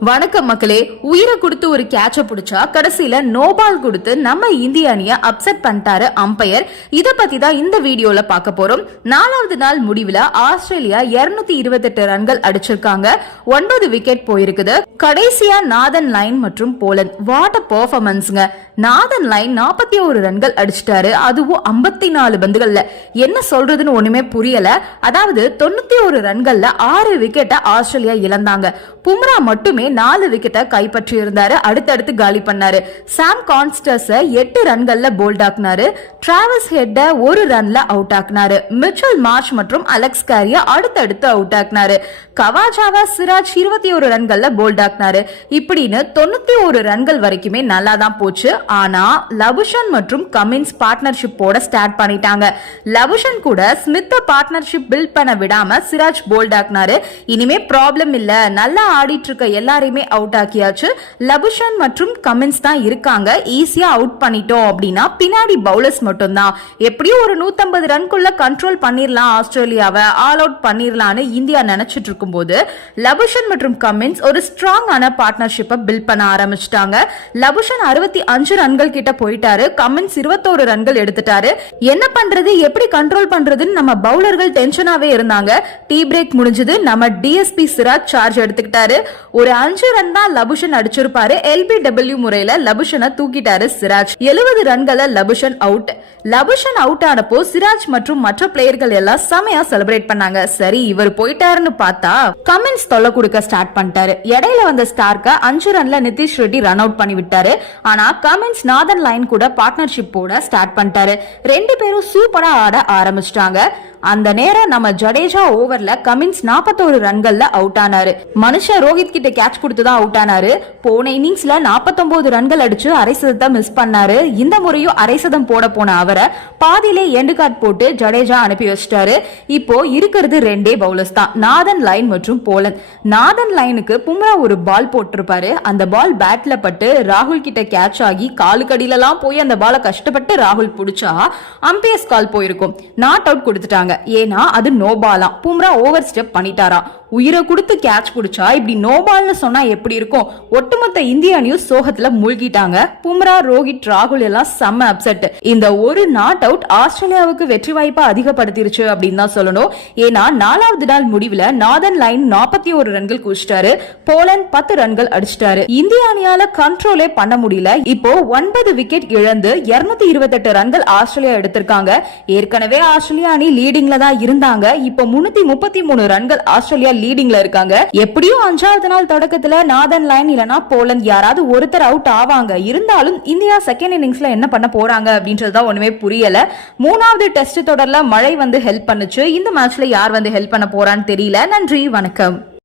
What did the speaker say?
வணக்கம் மக்களே உயிரை கொடுத்து ஒரு கேட்ச புடிச்சா கடைசியில நோபால் கொடுத்து நம்ம இந்திய அணிய அப்செட் பண்ணிட்டாரு அம்பையர் இத பத்தி தான் இந்த வீடியோல பார்க்க போறோம். நாலாவது நாள் முடிவுல ஆஸ்திரேலியா 228 இருபத்தெட்டு ரன்கள் அடிச்சிருக்காங்க. ஒன்பது விக்கெட் போயிருக்குது. கடைசியா நாதன் லைன் மற்றும் போலந்த் வாட் அ பெர்ஃபார்மன்ஸ்ங்க நாதன் லைன் நாற்பத்தி ஒரு ரன்கள் அடிச்சிட்டாரு. அதுவும் ஐம்பத்தி நாலு பந்துகள்ல. என்ன சொல்றதுன்னு ஒண்ணுமே புரியல. அதாவது தொண்ணூத்தி ஒரு ரன்கள்ல ஆறு விக்கெட்டை ஆஸ்திரேலியா இழந்தாங்க. பும்ரா மட்டுமே நாலு விக்கெட்டை கைப்பற்றி இருந்தாரு அடுத்தடுத்து காலி பண்ணாரு. சாம் கான்ஸ்டர்ஸ் எட்டு ரன்கள்ல போல்ட் ஆக்குனாரு. டிராவல்ஸ் ஹெட்ட ஒரு ரன்ல அவுட் ஆக்குனாரு. மிச்சல் மார்ச் மற்றும் அலெக்ஸ் கேரியா அடுத்தடுத்து அவுட் ஆக்குனாரு. கவாஜாவா சிராஜ் இருபத்தி ஒரு ரன்கள்ல போல்ட் ஆக்குனாரு. இப்படின்னு தொண்ணூத்தி ஒரு ரன்கள் வரைக்குமே நல்லா தான் போச்சு. ஆனா லபுஷன் மற்றும் கமின்ஸ் பார்ட்னர்ஷிப்போட ஸ்டார்ட் பண்ணிட்டாங்க. லபுஷன் கூட ஸ்மித்த பார்ட்னர்ஷிப் பில்ட் பண்ண விடாம சிராஜ் போல்ட் ஆக்குனாரு. இனிமே ப்ராப்ளம் இல்ல. நல்லா ஆடிட்டு இருக்க எல்லா எல்லாரையுமே அவுட் ஆக்கியாச்சு. லபுஷன் மற்றும் கமின்ஸ் தான் இருக்காங்க. ஈஸியா அவுட் பண்ணிட்டோம் அப்படின்னா பின்னாடி பவுலர்ஸ் மட்டும்தான். எப்படியும் ஒரு நூத்தம்பது ரன்குள்ள கண்ட்ரோல் பண்ணிடலாம் ஆஸ்திரேலியாவை. ஆல் அவுட் பண்ணிடலான்னு இந்தியா நினைச்சிட்டு இருக்கும்போது லபுஷன் மற்றும் கமின்ஸ் ஒரு ஸ்ட்ராங்கான பார்ட்னர்ஷிப்பை பில்ட் பண்ண ஆரம்பிச்சிட்டாங்க. லபுஷன் அறுபத்தி அஞ்சு ரன்கள் கிட்ட போயிட்டாரு. கமின்ஸ் இருபத்தோரு ரன்கள் எடுத்துட்டாரு. என்ன பண்றது? எப்படி கண்ட்ரோல் பண்றதுன்னு நம்ம பவுலர்கள் டென்ஷனாவே இருந்தாங்க. டீ பிரேக் முடிஞ்சது. நம்ம டிஎஸ்பி சிராஜ் சார்ஜ் எடுத்துக்கிட்டாரு. ஒரு அஞ்சு ரன் தான் லபுஷன் அடிச்சிருப்பாரு. எல்பி டபிள்யூ முறையில லபுஷனை தூக்கிட்டாரு சிராஜ். எழுபது ரன்களை லபுஷன் அவுட் லபுஷன் அவுட் ஆனப்போ சிராஜ் மற்றும் மற்ற பிளேயர்கள் எல்லாம் செமையா செலிப்ரேட் பண்ணாங்க. சரி இவர் போயிட்டாருன்னு பார்த்தா கமெண்ட்ஸ் தொல்லை கொடுக்க ஸ்டார்ட் பண்ணிட்டாரு. இடையில வந்த ஸ்டார்க்க அஞ்சு ரன்ல நிதிஷ் ரெட்டி ரன் அவுட் பண்ணி விட்டாரு. ஆனா கமெண்ட்ஸ் நாதன் லைன் கூட பார்ட்னர்ஷிப் போட ஸ்டார்ட் பண்ணிட்டாரு. ரெண்டு பேரும் சூப்பரா ஆட ஆரம்பிச்சிட்டாங்க. அந்த நேரம் நம்ம ஜடேஜா ஓவர்ல கமின்ஸ் நாற்பத்தோரு ரன்கள்ல அவுட் ஆனாரு. மனுஷன் ரோஹித் கிட்ட கேட்ச் கொடுத்து தான் அவுட் ஆனாரு. போன இன்னிங்ஸ்ல நாற்பத்தொன்பது ரன்கள் அடிச்சு அரை சதத்தை மிஸ் பண்ணாரு. இந்த முறையும் அரை சதம் போட போன அவரை பாதியிலே எண்டு கார்ட் போட்டு ஜடேஜா அனுப்பி வச்சிட்டாரு. இப்போ இருக்கிறது ரெண்டே பவுலர்ஸ் தான். நாதன் லைன் மற்றும் போலன் நாதன் லைனுக்கு பும்ரா ஒரு பால் போட்டிருப்பாரு. அந்த பால் பேட்ல பட்டு ராகுல் கிட்ட கேட்ச் ஆகி காலுக்கடியிலலாம் போய் அந்த பாலை கஷ்டப்பட்டு ராகுல் பிடிச்சா அம்பையர்ஸ் கால் போயிருக்கும். நாட் அவுட் கொடுத்துட்டாங்க. ஏன்னா அது நோபாலாம். பும்ரா ஓவர் ஸ்டெப் பண்ணிட்டாராம் உயிரை கொடுத்து கேட்ச் பிடிச்சா இப்படி நோபால்னு சொன்னா எப்படி இருக்கும்? ஒட்டுமொத்த இந்திய அணியும் சோகத்துல மூழ்கிட்டாங்க. பும்ரா ரோஹித் ராகுல் எல்லாம் செம்ம அப்செட் இந்த ஒரு நாட் அவுட் ஆஸ்திரேலியாவுக்கு வெற்றி வாய்ப்பை அதிகப்படுத்திருச்சு அப்படின்னு தான் சொல்லணும். ஏன்னா நாலாவது நாள் முடிவுல நாதன் லைன் நாற்பத்தி ஒரு ரன்கள் குடிச்சிட்டாரு போலண்ட் பத்து ரன்கள் அடிச்சிட்டாரு. இந்திய அணியால கண்ட்ரோலே பண்ண முடியல. இப்போ ஒன்பது விக்கெட் இழந்து இருநூத்தி இருபத்தி எட்டு ரன்கள் ஆஸ்திரேலியா எடுத்திருக்காங்க. ஏற்கனவே ஆஸ்திரேலியா அணி லீட் லீடிங்ல தான் இருந்தாங்க. இப்போ முன்னூத்தி முப்பத்தி மூணு ரன்கள் ஆஸ்திரேலியா லீடிங்ல இருக்காங்க. எப்படியும் அஞ்சாவது நாள் தொடக்கத்துல நாதன் லைன் இல்லனா போலந்து யாராவது ஒருத்தர் அவுட் ஆவாங்க. இருந்தாலும் இந்தியா செகண்ட் இன்னிங்ஸ்ல என்ன பண்ண போறாங்க அப்படின்றதுதான் ஒண்ணுமே புரியல. மூணாவது டெஸ்ட் தொடர்ல மழை வந்து ஹெல்ப் பண்ணுச்சு. இந்த மேட்ச்ல யார் வந்து ஹெல்ப் பண்ண போறான்னு தெரியல. நன்றி வணக்கம்.